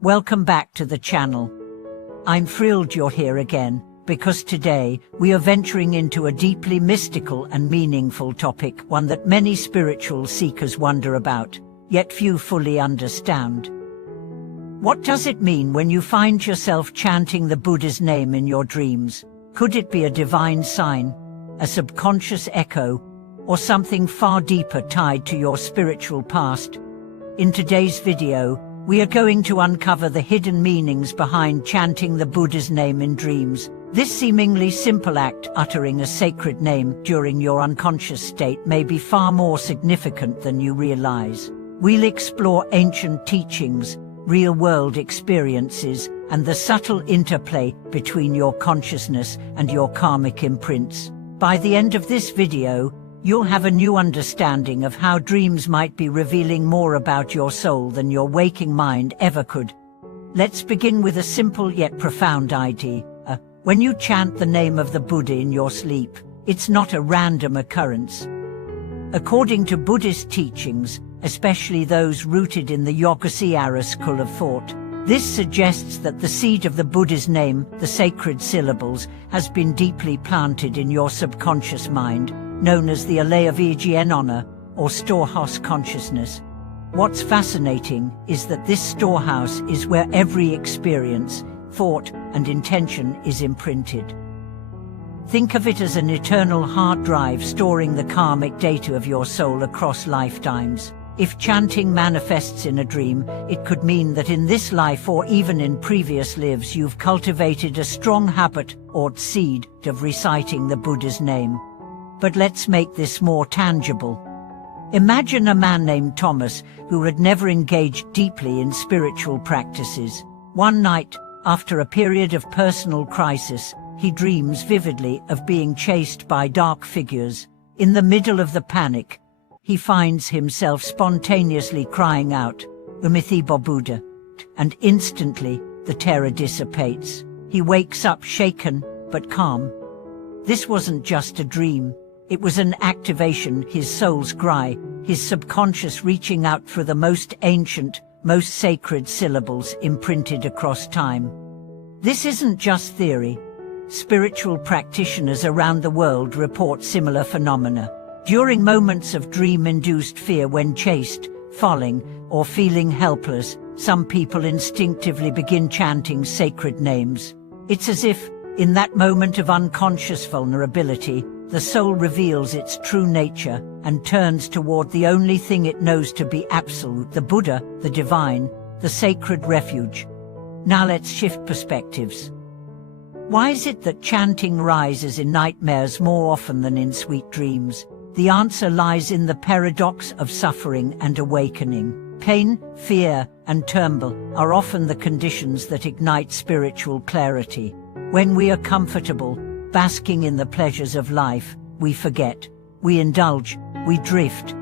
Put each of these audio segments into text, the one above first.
Welcome back to the channel. I'm thrilled you're here again, because today we are venturing into a deeply mystical and meaningful topic, one that many spiritual seekers wonder about, yet few fully understand. What does it mean when you find yourself chanting the Buddha's name in your dreams? Could it be a divine sign, a subconscious echo, or something far deeper tied to your spiritual past? In today's video, we are going to uncover the hidden meanings behind chanting the Buddha's name in dreams. This seemingly simple act, uttering a sacred name during your unconscious state, may be far more significant than you realize. We'll explore ancient teachings, real-world experiences, and the subtle interplay between your consciousness and your karmic imprints. By the end of this video, you'll have a new understanding of how dreams might be revealing more about your soul than your waking mind ever could. Let's begin with a simple yet profound idea. When you chant the name of the Buddha in your sleep, it's not a random occurrence. According to Buddhist teachings, especially those rooted in the Yoga-Siyara school of thought, this suggests that the seed of the Buddha's name, the sacred syllables, has been deeply planted in your subconscious mind, known as the Alaya Vijnana, or storehouse consciousness. What's fascinating is that this storehouse is where every experience, thought, and intention is imprinted. Think of it as an eternal hard drive storing the karmic data of your soul across lifetimes. If chanting manifests in a dream, it could mean that in this life or even in previous lives you've cultivated a strong habit or seed of reciting the Buddha's name. But let's make this more tangible. Imagine a man named Thomas who had never engaged deeply in spiritual practices. One night, after a period of personal crisis, he dreams vividly of being chased by dark figures. In the middle of the panic, he finds himself spontaneously crying out, "Umithibo Buddha," and instantly the terror dissipates. He wakes up shaken but calm. This wasn't just a dream. It was an activation, his soul's cry, his subconscious reaching out for the most ancient, most sacred syllables imprinted across time. This isn't just theory. Spiritual practitioners around the world report similar phenomena. During moments of dream-induced fear, when chased, falling, or feeling helpless, some people instinctively begin chanting sacred names. It's as if, in that moment of unconscious vulnerability, the soul reveals its true nature and turns toward the only thing it knows to be absolute, the Buddha, the divine, the sacred refuge. Now let's shift perspectives. Why is it that chanting rises in nightmares more often than in sweet dreams? The answer lies in the paradox of suffering and awakening. Pain, fear, and turmoil are often the conditions that ignite spiritual clarity. When we are comfortable, basking in the pleasures of life, we forget, we indulge, we drift.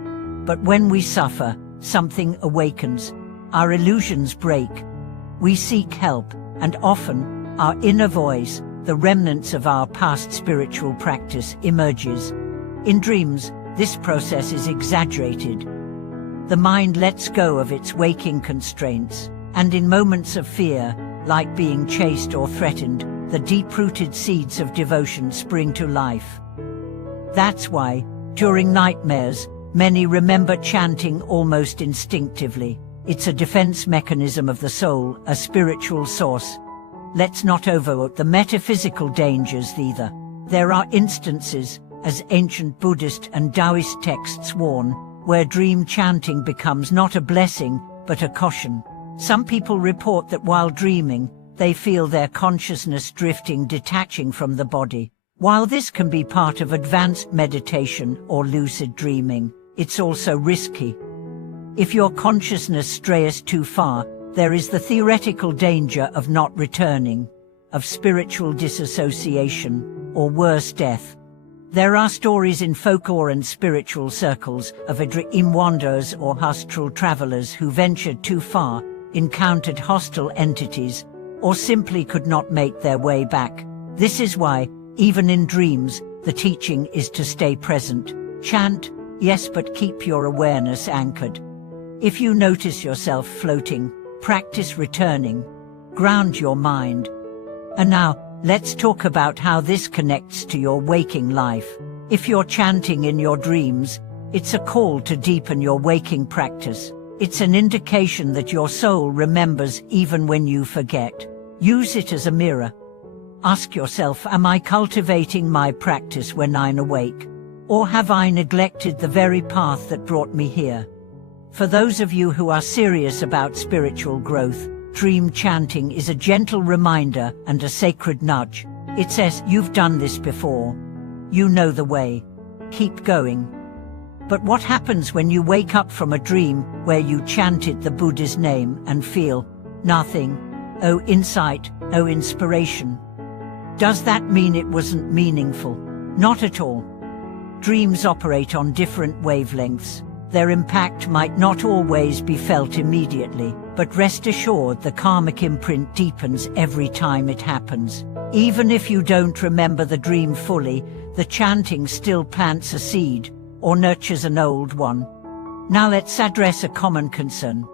But when we suffer, something awakens. Our illusions break. We seek help, and often, our inner voice, the remnants of our past spiritual practice, emerges. In dreams, this process is exaggerated. The mind lets go of its waking constraints, and in moments of fear, like being chased or threatened, the deep-rooted seeds of devotion spring to life. That's why, during nightmares, many remember chanting almost instinctively. It's a defense mechanism of the soul, a spiritual source. Let's not overlook the metaphysical dangers either. There are instances, as ancient Buddhist and Taoist texts warn, where dream chanting becomes not a blessing, but a caution. Some people report that while dreaming, they feel their consciousness drifting, detaching from the body. While this can be part of advanced meditation or lucid dreaming, it's also risky. If your consciousness strays too far, there is the theoretical danger of not returning, of spiritual disassociation, or worse, death. There are stories in folklore and spiritual circles of dream wanderers or astral travelers who ventured too far, encountered hostile entities, or simply could not make their way back. This is why, even in dreams, the teaching is to stay present. Chant, yes, but keep your awareness anchored. If you notice yourself floating, Practice returning. Ground your mind. And now, let's talk about how this connects to your waking life. If you're chanting in your dreams, it's a call to deepen your waking practice. It's an indication that your soul remembers even when you forget. Use it as a mirror. Ask yourself, am I cultivating my practice when I'm awake? Or have I neglected the very path that brought me here? For those of you who are serious about spiritual growth, dream chanting is a gentle reminder and a sacred nudge. It says, you've done this before. You know the way. Keep going. But what happens when you wake up from a dream where you chanted the Buddha's name and feel nothing? Oh insight, oh inspiration. Does that mean it wasn't meaningful? Not at all. Dreams operate on different wavelengths. Their impact might not always be felt immediately, but rest assured the karmic imprint deepens every time it happens. Even if you don't remember the dream fully, the chanting still plants a seed, or nurtures an old one. Now let's address a common concern.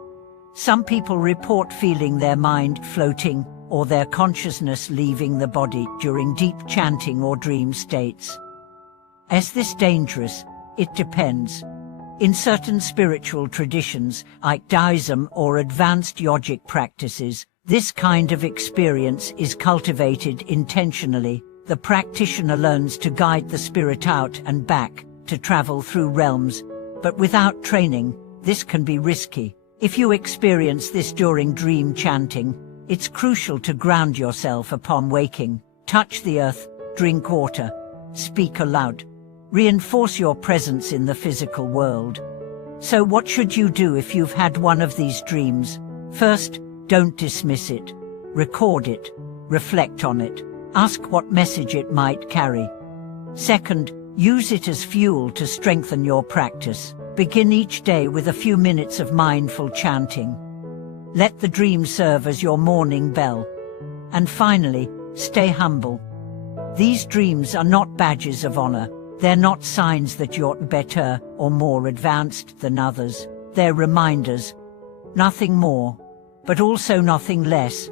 Some people report feeling their mind floating, or their consciousness leaving the body during deep chanting or dream states. Is this dangerous? It depends. In certain spiritual traditions, like Taoism or advanced yogic practices, this kind of experience is cultivated intentionally. The practitioner learns to guide the spirit out and back, to travel through realms, but without training, this can be risky. If you experience this during dream chanting, it's crucial to ground yourself upon waking. Touch the earth, drink water, speak aloud. Reinforce your presence in the physical world. So what should you do if you've had one of these dreams? First, don't dismiss it. Record it. Reflect on it. Ask what message it might carry. Second, use it as fuel to strengthen your practice. Begin each day with a few minutes of mindful chanting. Let the dream serve as your morning bell. And finally, stay humble. These dreams are not badges of honor. They're not signs that you're better or more advanced than others. They're reminders. Nothing more, but also nothing less.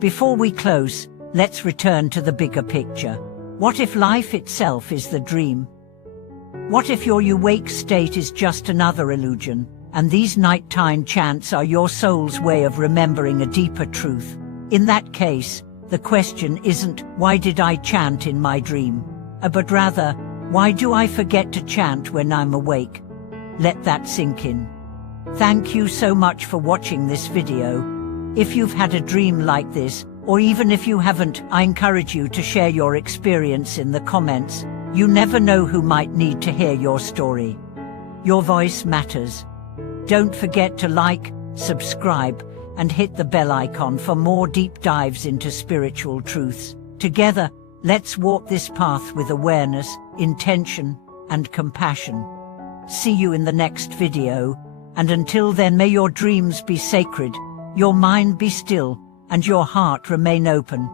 Before we close, let's return to the bigger picture. What if life itself is the dream? What if your awake state is just another illusion, and these nighttime chants are your soul's way of remembering a deeper truth? In that case, the question isn't, why did I chant in my dream? But rather, why do I forget to chant when I'm awake? Let that sink in. Thank you so much for watching this video. If you've had a dream like this, or even if you haven't, I encourage you to share your experience in the comments. You never know who might need to hear your story. Your voice matters. Don't forget to like, subscribe, and hit the bell icon for more deep dives into spiritual truths. Together, let's walk this path with awareness, intention, and compassion. See you in the next video, and until then, may your dreams be sacred, your mind be still, and your heart remain open.